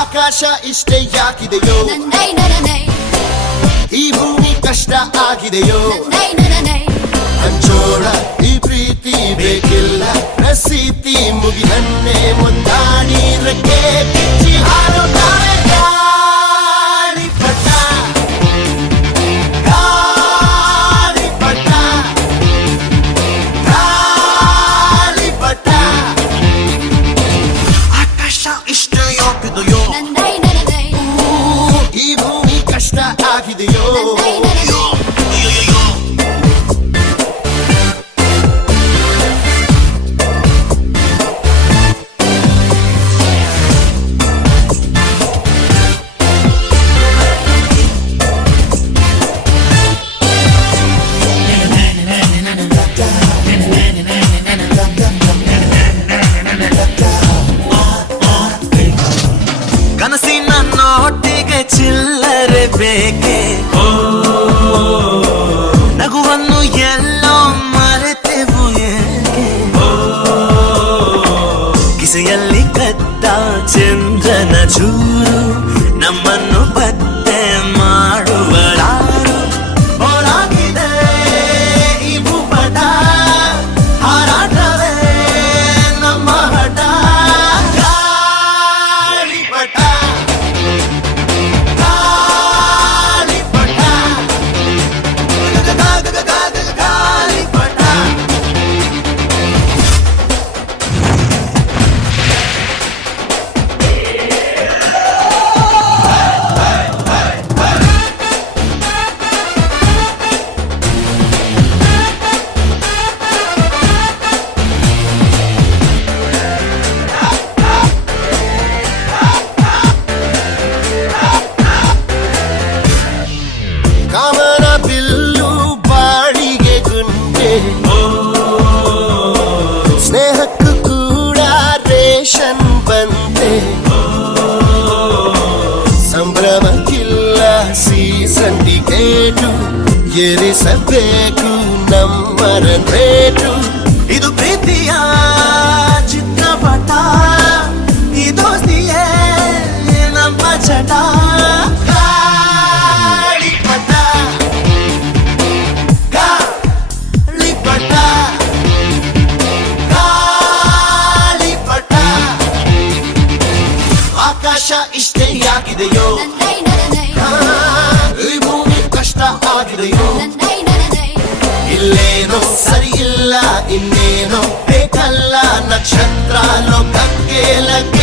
ಆಕಾಶ ಇಷ್ಟೇ ಯಾಕಿದೆಯೋ ಈ ಭೂಮಿ ಕಷ್ಟ ಆಗಿದೆಯೋ ಹಂಚೋಳ ಈ ಪ್ರೀತಿ ಬೇಕಿಲ್ಲ ಪ್ರಸಿದ್ಧಿ ಮುಗಿದನ್ನೇ ಮುಂದಾಡಿ ರೆಕ್ಕೆ ಕಿಚ್ಚಿ ಹಾರುತ್ತಾರೆ ಗಾಳಿಪಟ ಗಾಳಿಪಟ ಗಾಳಿಪಟ ಆಕಾಶ ಇಷ್ಟೇ ಯಾಕಿದೆಯೋ ಈ ಭೂಮಿ ಕಷ್ಟ ಆಗಿದೆಯೋ ಕನಸಿನ ನೋಟಿಗೆ ಚಿಲ್ಲರೆ ಬೇಕೆ ನಗುವನ್ನು ಎಲ್ಲೋ ಮರೆತೆವು ಏಕೆ ಕಿಸೆಯಲ್ಲಿ ಕದ್ದ ಚಂದ್ರನ ಚೂರು ನಮ್ಮನ್ನು ಪತ್ತೆ ಮಾಡುವಳಾರು ಹೋರಾಗಿದೆ ಈ ಭೂಪಟ ಹಾರಾಟವೇ ನಮ್ಮ ಹಠ ಗಾಳಿಪಟ ಗಾಳಿಪಟ ಗಾಳಿಪಟ ಕಾಮನ ಬಿಲ್ಲು ಬಾಳಿಗೆ ಗುಂಡೆ ಸ್ನೇಹಕ್ಕೂ ಕೂಡ ರೇಷನ್ ಬಂದೆ ಸಂಭ್ರಮಕ್ಕಿಲ್ಲ ಸೀಸನ್ ಟಿಕೇಟು ಏರಿಸಬೇಕು ನಮ್ಮರ ರೇಟು ಇದು ಪ್ರೀತಿಯ ಚಿತ್ರಪಟ ಈ ದೋಸ್ತಿಯೇ ನಮ್ಮ ಚಟ ಗಾಳಿಪಟ ಗಾಳಿಪಟ ಗಾಳಿಪಟ ಆಕಾಶ ಇಷ್ಟೇ ಯಾಕಿದೆಯೋ ಈ ಭೂಮಿ ಕಷ್ಟ ಆಗಿದೆಯೋ ಇಲ್ಲೇನೋ ಸರಿ ಇಲ್ಲ ಇನ್ನೇನೋ ಬೇಕಲ್ಲ ನಕ್ಷತ್ರ ಲೋಕಕ್ಕೆ ಲಗ್ಗೆ